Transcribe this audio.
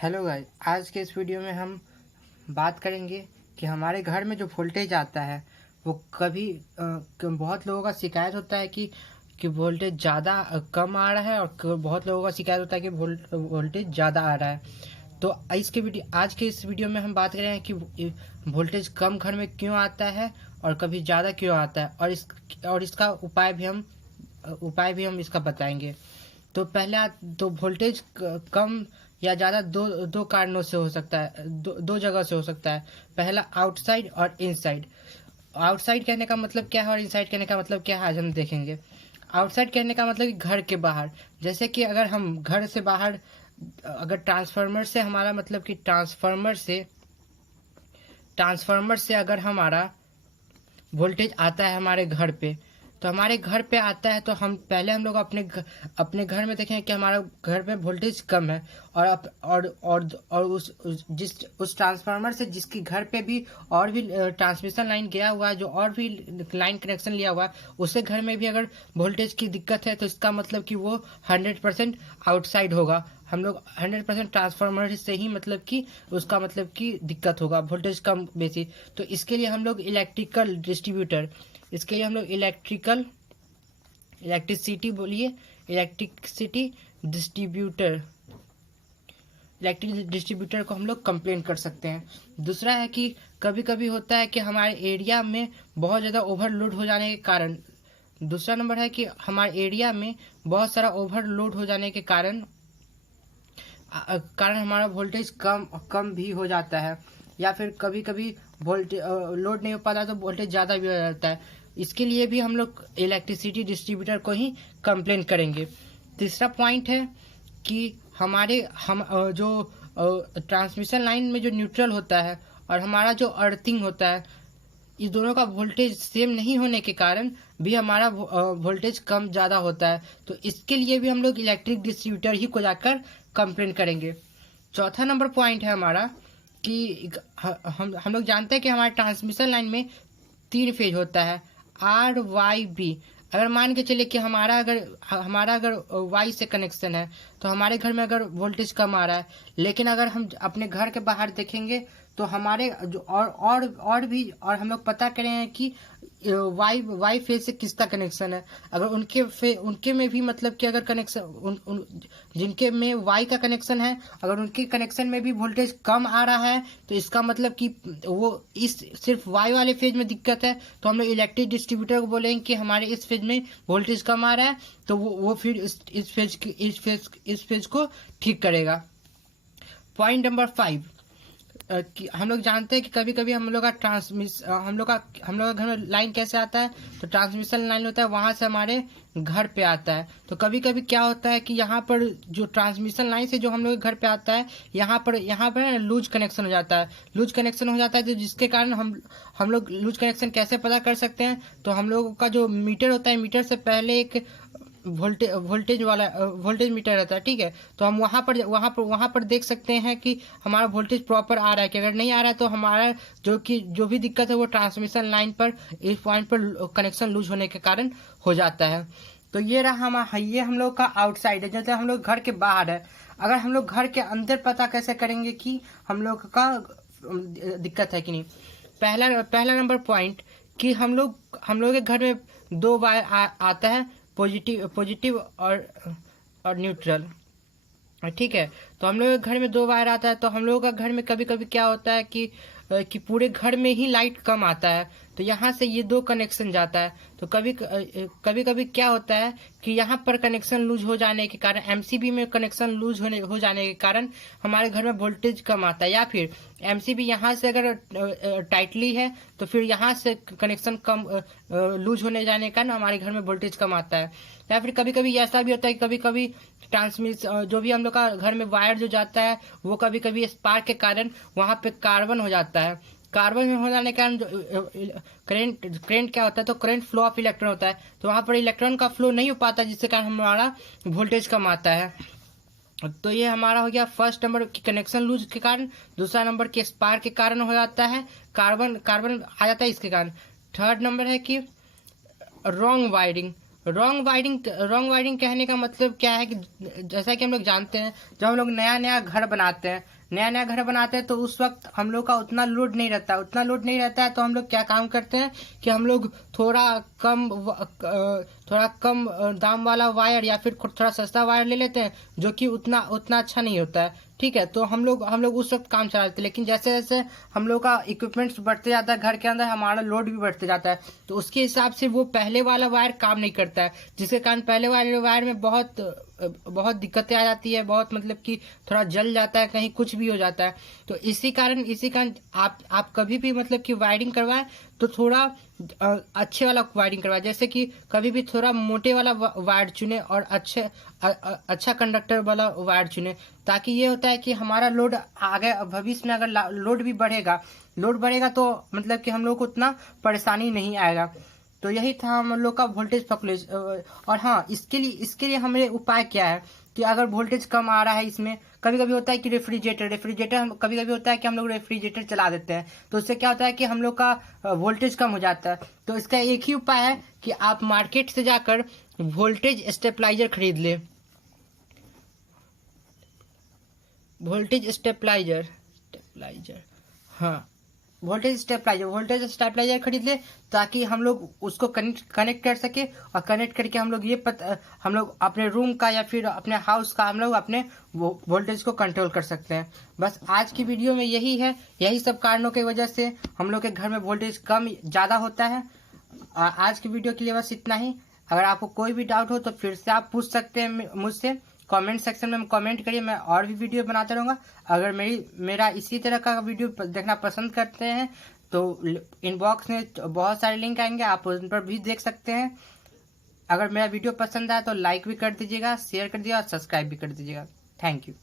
Hello guys, आज के इस वीडियो में हम बात करेंगे कि हमारे घर में जो वोल्टेज आता है वो कभी बहुत लोगों का शिकायत होता है कि वोल्टेज ज़्यादा कम आ रहा है और बहुत लोगों का शिकायत होता है कि वोल्टेज ज़्यादा आ रहा है। तो आज के इस वीडियो में हम बात करेंगे कि वोल्टेज कम घर में क्यों आता है और कभी ज़्यादा क्यों आता है और इसका उपाय भी हम इसका बताएंगे। तो तो वोल्टेज कम या ज़्यादा दो कारणों से हो सकता है, दो जगह से हो सकता है। पहला आउटसाइड और इनसाइड। आउटसाइड कहने का मतलब क्या है और इनसाइड कहने का मतलब क्या है, आज हम देखेंगे। आउटसाइड कहने का मतलब कि घर के बाहर, जैसे कि अगर हम घर से बाहर, अगर ट्रांसफार्मर से हमारा मतलब कि ट्रांसफार्मर से अगर हमारा वोल्टेज आता है हमारे घर पे, तो हमारे घर पे आता है तो हम लोग अपने घर में देखें कि हमारा घर पे वोल्टेज कम है और उस ट्रांसफार्मर से जिसके घर पे भी और भी ट्रांसमिशन लाइन गया हुआ है, जो और भी लाइन कनेक्शन लिया हुआ है, उसके घर में भी अगर वोल्टेज की दिक्कत है तो इसका मतलब कि वो 100% आउटसाइड होगा। हम लोग 100% ट्रांसफार्मर से ही मतलब कि उसका मतलब कि दिक्कत होगा, वोल्टेज कम बेसी। तो इसके लिए हम लोग डिस्ट्रीब्यूटर इलेक्ट्रिक डिस्ट्रीब्यूटर को हम लोग कंप्लेन कर सकते हैं। दूसरा है कि कभी कभी होता है कि हमारे एरिया में बहुत ज़्यादा ओवरलोड हो जाने के कारण, दूसरा नंबर है कि हमारे एरिया में बहुत सारा ओवरलोड हो जाने के कारण हमारा वोल्टेज कम भी हो जाता है, या फिर कभी कभी वोल्टेज लोड नहीं हो पाता तो वोल्टेज ज़्यादा भी हो जाता है। इसके लिए भी हम लोग इलेक्ट्रिसिटी डिस्ट्रीब्यूटर को ही कंप्लेन करेंगे। तीसरा पॉइंट है कि जो ट्रांसमिशन लाइन में जो न्यूट्रल होता है और हमारा जो अर्थिंग होता है, इस दोनों का वोल्टेज सेम नहीं होने के कारण भी हमारा वोल्टेज कम ज़्यादा होता है। तो इसके लिए भी हम लोग इलेक्ट्रिक डिस्ट्रीब्यूटर ही को जाकर कंप्लेन करेंगे। चौथा नंबर पॉइंट है हमारा कि हम लोग जानते हैं कि हमारे ट्रांसमिशन लाइन में 3 फेज होता है, RYB। अगर मान के चलिए कि हमारा अगर वाई से कनेक्शन है तो हमारे घर में अगर वोल्टेज कम आ रहा है, लेकिन अगर हम अपने घर के बाहर देखेंगे तो हमारे जो और हम लोग पता करें हैं कि वाई फेज से किसका कनेक्शन है। अगर उनके में भी मतलब कि अगर कनेक्शन जिनके में वाई का कनेक्शन है, अगर उनके कनेक्शन में भी वोल्टेज कम आ रहा है तो इसका मतलब कि वो सिर्फ वाई वाले फेज में दिक्कत है। तो हम लोग इलेक्ट्रिक डिस्ट्रीब्यूटर को बोलेंगे कि हमारे इस फेज में वोल्टेज कम आ रहा है, तो वो फिर इस फेज को ठीक करेगा। पॉइंट नंबर 5 कि हम लोग जानते हैं कि कभी कभी हम लोग का घर में लाइन कैसे आता है, तो ट्रांसमिशन लाइन होता है वहां से हमारे घर पे आता है। तो कभी कभी क्या होता है कि यहाँ पर जो ट्रांसमिशन लाइन से जो हम लोग के घर पे आता है, यहाँ पर लूज कनेक्शन हो जाता है। लूज कनेक्शन हो जाता है तो जिसके कारण हम लोग लूज कनेक्शन कैसे पता कर सकते हैं, तो हम लोगों का जो मीटर होता है, मीटर से पहले एक वोल्टेज मीटर रहता है, ठीक है। तो हम वहाँ पर देख सकते हैं कि हमारा वोल्टेज प्रॉपर आ रहा है कि अगर नहीं आ रहा है तो हमारा जो भी दिक्कत है वो ट्रांसमिशन लाइन पर इस पॉइंट पर कनेक्शन लूज होने के कारण हो जाता है। तो ये हम लोग का आउटसाइड है, जैसे हम लोग घर के बाहर है। अगर हम लोग घर के अंदर पता कैसे करेंगे कि हम लोग का दिक्कत है कि नहीं। पहला नंबर पॉइंट कि हम लोग के घर में 2 वायर आता है, पॉजिटिव और न्यूट्रल, ठीक है। तो हम लोग के घर में 2 वायर आता है, तो हम लोगों का घर में कभी कभी क्या होता है कि पूरे घर में ही लाइट कम आता है, तो यहाँ से ये 2 कनेक्शन जाता है। तो कभी कभी क्या होता है कि यहाँ पर कनेक्शन लूज हो जाने के कारण, एमसीबी में कनेक्शन लूज हो जाने के कारण हमारे घर में वोल्टेज कम आता है, या फिर एमसीबी यहाँ से अगर टाइटली है तो फिर यहाँ से कनेक्शन कम लूज होने जाने के कारण हमारे घर में वोल्टेज कम आता है। या फिर कभी कभी ऐसा भी होता है कि कभी कभी जो भी हम लोग का घर में वायर जो जाता है वो कभी कभी स्पार्क के कारण वहाँ पे कार्बन हो जाता है। कार्बन में हो जाने के कारण करंट क्या होता है, तो करंट फ्लो ऑफ इलेक्ट्रॉन होता है, तो वहाँ पर इलेक्ट्रॉन का फ्लो नहीं हो पाता, जिसके कारण हमारा वोल्टेज कम आता है। तो ये हमारा हो गया फर्स्ट नंबर की कनेक्शन लूज के कारण। दूसरा नंबर के स्पार्क के कारण हो जाता है, कार्बन आ जाता है इसके कारण। थर्ड नंबर है कि रॉन्ग रॉन्ग वायरिंग कहने का मतलब क्या है कि जैसा कि हम लोग जानते हैं, जब हम लोग नया घर बनाते हैं तो उस वक्त हम लोग का उतना लोड नहीं रहता है तो हम लोग क्या काम करते हैं कि हम लोग थोड़ा कम दाम वाला वायर या फिर थोड़ा सस्ता वायर ले लेते हैं, जो कि उतना अच्छा नहीं होता है। ठीक है, तो हम लोग उस वक्त काम चलाते हैं, लेकिन जैसे जैसे हम लोग का इक्विपमेंट्स बढ़ते जाता है घर के अंदर, हमारा लोड भी बढ़ते जाता है, तो उसके हिसाब से वो पहले वाला वायर काम नहीं करता है, जिसके कारण पहले वाले वायर में बहुत दिक्कतें आ जाती है, बहुत मतलब कि थोड़ा जल जाता है, कहीं कुछ भी हो जाता है। तो इसी कारण आप कभी भी मतलब कि वायरिंग करवाएं तो थोड़ा अच्छे वाला वायरिंग करवाएं, जैसे कि कभी भी थोड़ा मोटे वाला वायर चुने और अच्छा कंडक्टर वाला वायर चुने, ताकि ये होता है कि हमारा लोड आगे भविष्य में अगर लोड बढ़ेगा तो मतलब कि हम लोग को उतना परेशानी नहीं आएगा। तो यही था हम लोग का वोल्टेज फ्लक्चुएशन। और हाँ, इसके लिए हमें उपाय क्या है कि अगर वोल्टेज कम आ रहा है, इसमें कभी कभी होता है कि रेफ्रिजरेटर कभी कभी होता है कि हम लोग रेफ्रिजरेटर चला देते हैं, तो उससे क्या होता है कि हम लोग का वोल्टेज कम हो जाता है। तो इसका एक ही उपाय है कि आप मार्केट से जाकर वोल्टेज स्टेबलाइजर खरीद ले। हाँ, वोल्टेज स्टेबलाइजर खरीद ले, ताकि हम लोग उसको कनेक्ट कर सके, और कनेक्ट करके हम लोग अपने रूम का या फिर अपने हाउस का हम लोग अपने वोल्टेज को कंट्रोल कर सकते हैं। बस आज की वीडियो में यही सब कारणों की वजह से हम लोग के घर में वोल्टेज कम ज़्यादा होता है। आज की वीडियो के लिए बस इतना ही। अगर आपको कोई भी डाउट हो तो फिर से आप पूछ सकते हैं मुझसे, कमेंट सेक्शन में कमेंट करिए, मैं और भी वीडियो बनाता रहूँगा। अगर मेरा इसी तरह का वीडियो देखना पसंद करते हैं तो इनबॉक्स में बहुत सारे लिंक आएंगे, आप उन पर भी देख सकते हैं। अगर मेरा वीडियो पसंद आया तो लाइक भी कर दीजिएगा, शेयर कर दीजिएगा और सब्सक्राइब भी कर दीजिएगा। Thank you.